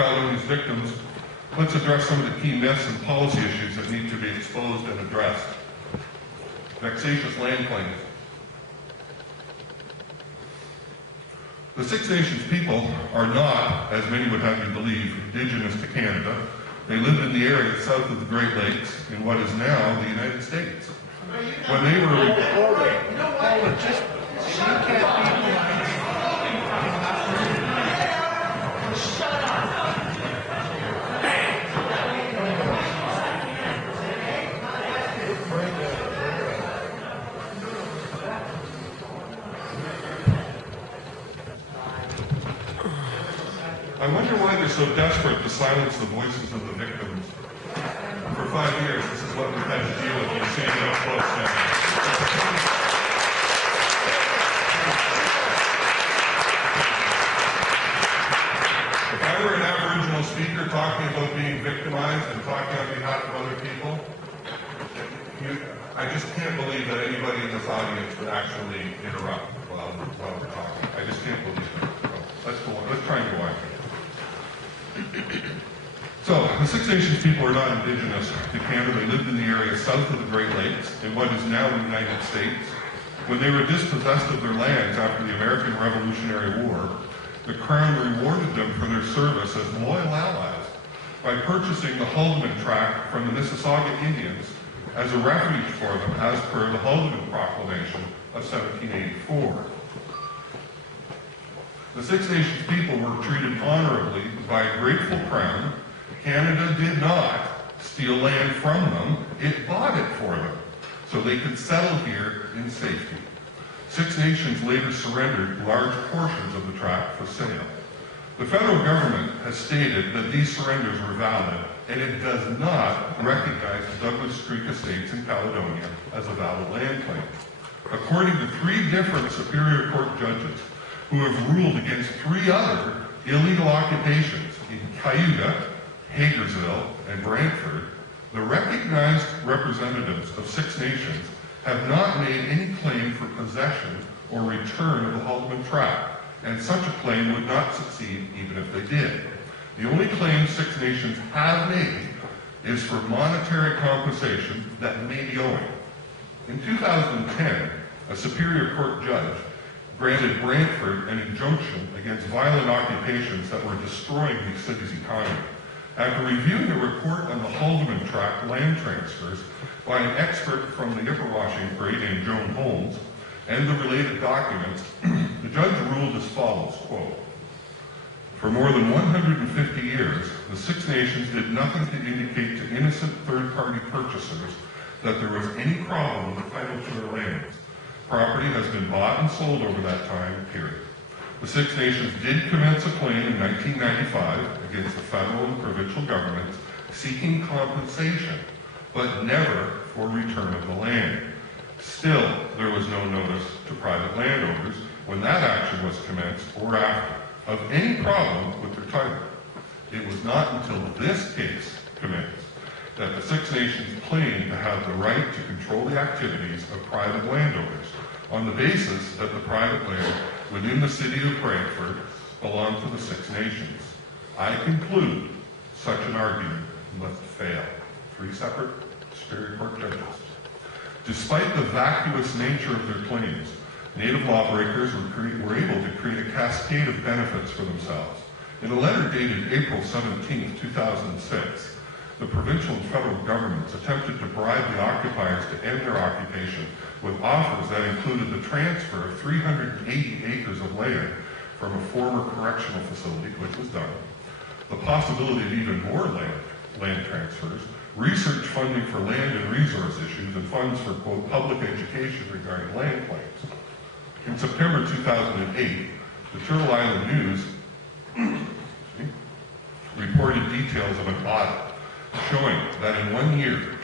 Caledonia's victims, let's address some of the key myths and policy issues that need to be exposed and addressed. Vexatious land claims. The Six Nations people are not, as many would have you believe, indigenous to Canada. They lived in the area south of the Great Lakes in what is now the United States. When they were... I wonder why they're so desperate to silence the voices of the victims. For 5 years, this is what we've had to deal with. You're seeing it up close now. If I were an Aboriginal speaker talking about being victimized and talking on behalf of other people, I just can't believe that anybody in this audience would actually interrupt while we're talking. I just can't believe it. Let's go on. Let's try and go on. So, the Six Nations people are not indigenous to Canada. They lived in the area south of the Great Lakes in what is now the United States. When they were dispossessed of their lands after the American Revolutionary War, the Crown rewarded them for their service as loyal allies by purchasing the Haldimand Tract from the Mississauga Indians as a refuge for them as per the Haldimand Proclamation of 1784. The Six Nations people were treated honorably by a grateful Crown. Canada did not steal land from them, it bought it for them, so they could settle here in safety. Six Nations later surrendered large portions of the tract for sale. The federal government has stated that these surrenders were valid, and it does not recognize the Douglas Creek Estates in Caledonia as a valid land claim. According to 3 different Superior Court judges who have ruled against 3 other illegal occupations in Cayuga, Hagersville, and Brantford, the recognized representatives of Six Nations have not made any claim for possession or return of the Haldimand Tract, and such a claim would not succeed even if they did. The only claim Six Nations have made is for monetary compensation that may be owing. In 2010, a Superior Court judge granted Brantford an injunction against violent occupations that were destroying the city's economy. After reviewing a report on the Haldimand Tract land transfers by an expert from the Ipperwashing Parade named Joan Holmes and the related documents, the judge ruled as follows, quote, "For more than 150 years, the Six Nations did nothing to indicate to innocent third-party purchasers that there was any problem with title to their lands. Property has been bought and sold over that time, period. The Six Nations did commence a claim in 1995 against the federal and provincial governments seeking compensation, but never for return of the land. Still, there was no notice to private landowners when that action was commenced or after of any problem with their title. It was not until this case commenced that the Six Nations claimed to have the right to control the activities of private landowners on the basis that the private land within the city of Brantford belonged to the Six Nations. I conclude such an argument must fail." 3 separate Superior Court judges. Despite the vacuous nature of their claims, native lawbreakers were able to create a cascade of benefits for themselves. In a letter dated April 17, 2006, the provincial and federal governments attempted to bribe the occupiers to end their occupation with offers that included the transfer of 380 acres of land from a former correctional facility, which was done, the possibility of even more land transfers, research funding for land and resource issues, and funds for, quote, public education regarding land claims. In September 2008, the Turtle Island News reported details of an audit showing that in 1 year,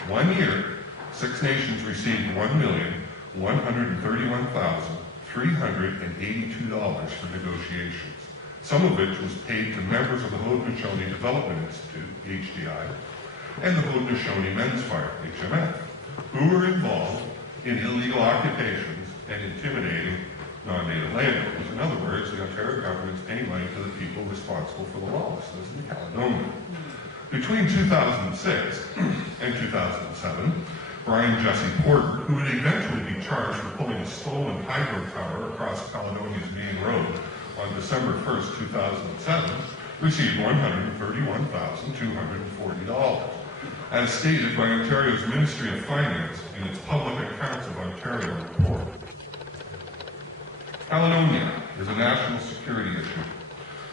Six Nations received $1,131,382 for negotiations, some of which was paid to members of the Haudenosaunee Development Institute, HDI, and the Haudenosaunee Men's Fire, HMF, who were involved in illegal occupations and intimidating non-native landowners. In other words, the Ontario government's paying money to the people responsible for the lawlessness in Caledonia. Between 2006 and 2007, Brian Jesse Porter, who would eventually be charged for pulling a stolen hydro tower across Caledonia's main road on December 1st, 2007, received $131,240, as stated by Ontario's Ministry of Finance in its Public Accounts of Ontario report. Caledonia is a national security issue,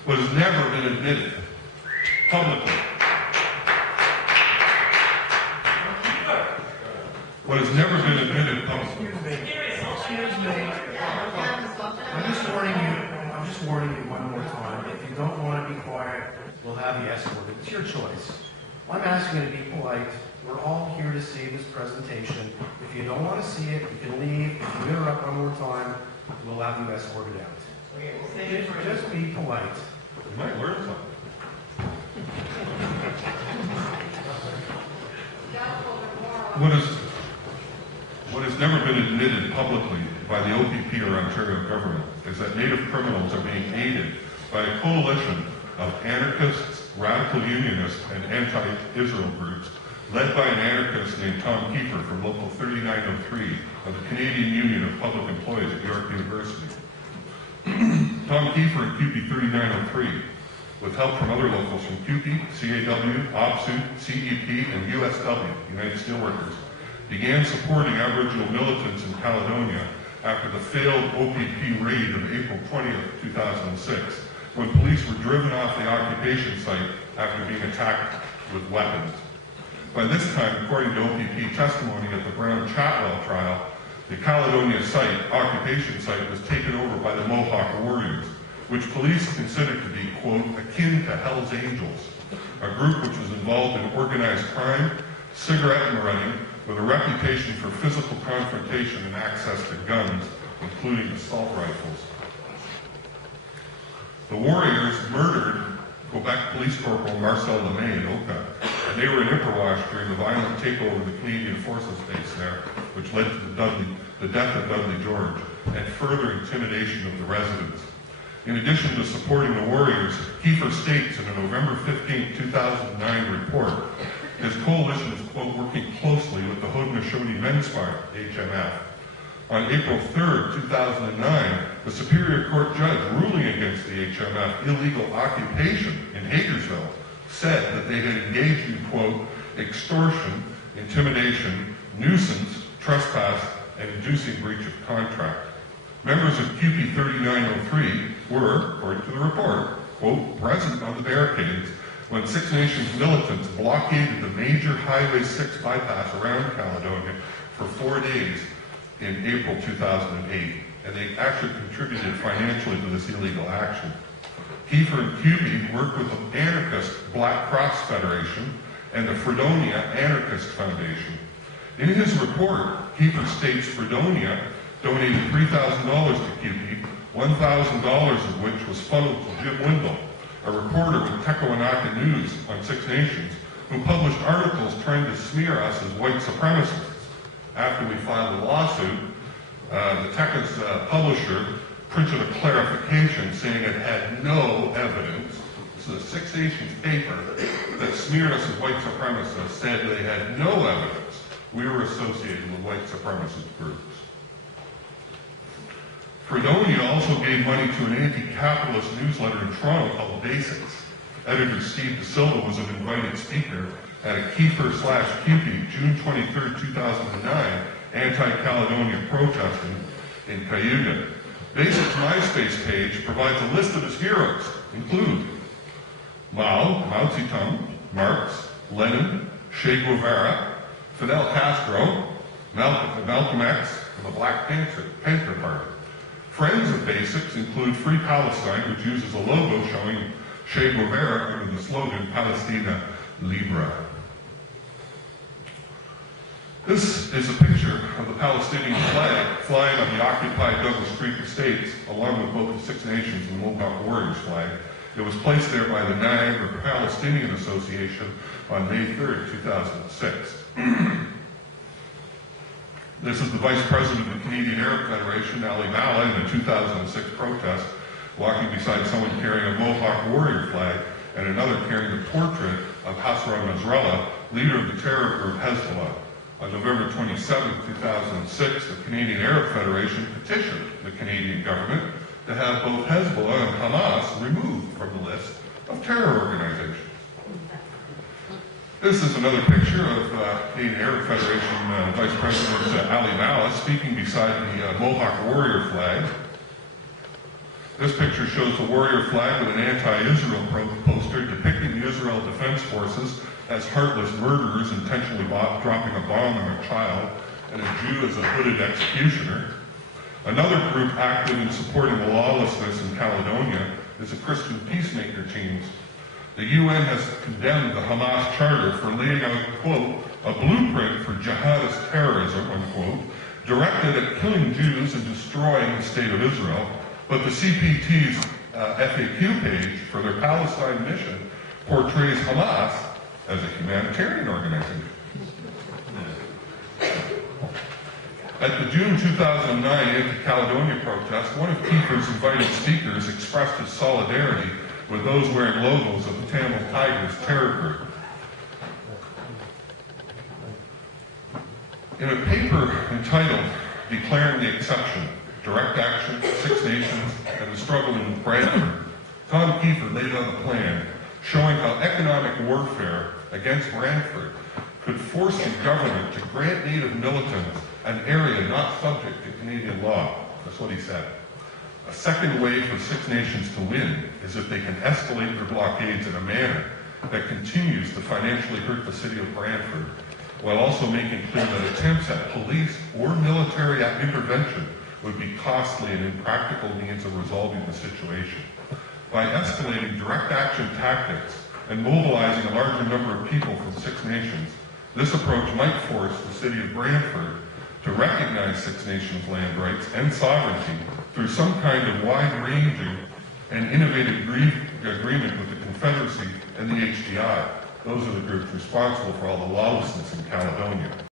but has never been admitted publicly. What has never been admitted publicly. Excuse me. I'm just warning you one more time. If you don't want to be quiet, we'll have you escorted. It's your choice. I'm asking you to be polite. We're all here to see this presentation. If you don't want to see it, you can leave. If you interrupt one more time, we'll have you escorted out. Just be polite. You might learn something. What has never been admitted publicly by the OPP or Ontario government is that Native criminals are being aided by a coalition of anarchists, radical unionists, and anti-Israel groups led by an anarchist named Tom Kiefer from Local 3903 of the Canadian Union of Public Employees at York University. Tom Kiefer and CUPE 3903, with help from other locals from CUPE, CAW, OPSU, CEP, and USW, United Steelworkers, began supporting Aboriginal militants in Caledonia after the failed OPP raid of April 20th, 2006, when police were driven off the occupation site after being attacked with weapons. By this time, according to OPP testimony at the Brown-Chatwell trial, the Caledonia occupation site, was taken over by the Mohawk warriors, which police considered to be, quote, akin to Hell's Angels, a group which was involved in organized crime, cigarette running, with a reputation for physical confrontation and access to guns, including assault rifles. The warriors murdered Quebec Police Corporal Marcel Lemay in Oka, and they were in Ipperwash during the violent takeover of the Canadian Forces base there, which led to the death of Dudley George, and further intimidation of the residents. In addition to supporting the warriors, Kiefer states in a November 15, 2009 report, his coalition is, quote, working closely with the Haudenosaunee Men's Farm, HMF. On April 3, 2009, the Superior Court judge ruling against the HMF illegal occupation in Hagersville said that they had engaged in, quote, extortion, intimidation, nuisance, trespass, and inducing breach of contract. Members of CUPE 3903 were, according to the report, quote, present on the barricades when Six Nations militants blockaded the major Highway 6 bypass around Caledonia for 4 days in April 2008, and they actually contributed financially to this illegal action. Kiefer and CUPE worked with the anarchist Black Cross Federation and the Fredonia Anarchist Foundation. In his report, Kiefer states Fredonia donated $3,000 to CUPE, $1,000 of which was funneled to Jim Windle, a reporter with Tekoanaka News on Six Nations, who published articles trying to smear us as white supremacists. After we filed the lawsuit, the Teka's publisher printed a clarification saying it had no evidence. This is a Six Nations paper that smeared us as white supremacists, said they had no evidence we were associated with white supremacist groups. Fredonia also gave money to an anti-capitalist newsletter in Toronto called Basics. Editor Steve De Silva was an invited speaker at a Kiefer/CUPE June 23, 2009 anti-Caledonia protest in Cayuga. Basics' MySpace page provides a list of his heroes, include Mao Zedong, Marx, Lenin, Che Guevara, Fidel Castro, Malcolm X, and the Black Panther Party. Friends of Basics include Free Palestine, which uses a logo showing Che Guevara under the slogan Palestina Libre. This is a picture of the Palestinian flag flying on the occupied Douglas Creek estates, along with both the Six Nations and the Mohawk Warriors flag. It was placed there by the Niagara Palestinian Association on May 3, 2006. This is the Vice President of the Canadian Arab Federation, Ali Mala, in the 2006 protest, walking beside someone carrying a Mohawk warrior flag and another carrying the portrait of Hassan Nasrallah, leader of the terror group Hezbollah. On November 27, 2006, the Canadian Arab Federation petitioned the Canadian government to have both Hezbollah and Hamas removed from the list of terror organizations. This is another picture of Canadian Arab Federation Vice President Ali Mala speaking beside the Mohawk warrior flag. This picture shows the warrior flag with an anti-Israel poster depicting the Israel Defense Forces as heartless murderers intentionally dropping a bomb on a child, and a Jew as a hooded executioner. Another group active in supporting the lawlessness in Caledonia is the Christian peacemaker teams. The UN has condemned the Hamas charter for laying out, quote, a blueprint for jihadist terrorism, unquote, directed at killing Jews and destroying the state of Israel. But the CPT's FAQ page for their Palestine mission portrays Hamas as a humanitarian organization. At the June 2009 anti-Caledonia protest, one of Kiefer's invited speakers expressed his solidarity with those wearing logos of the Tamil Tigers terror group. In a paper entitled Declaring the Exception, Direct Action, Six Nations, and the Struggle in Brantford, Tom Kiefer laid out a plan showing how economic warfare against Brantford could force the government to grant Native militants an area not subject to Canadian law. That's what he said. A second way for Six Nations to win is if they can escalate their blockades in a manner that continues to financially hurt the city of Brantford, while also making clear that attempts at police or military intervention would be costly and impractical means of resolving the situation. By escalating direct action tactics and mobilizing a larger number of people from Six Nations, this approach might force the city of Brantford to recognize Six Nations land rights and sovereignty through some kind of wide-ranging and innovative agreement with the Confederacy and the HDI. Those are the groups responsible for all the lawlessness in Caledonia.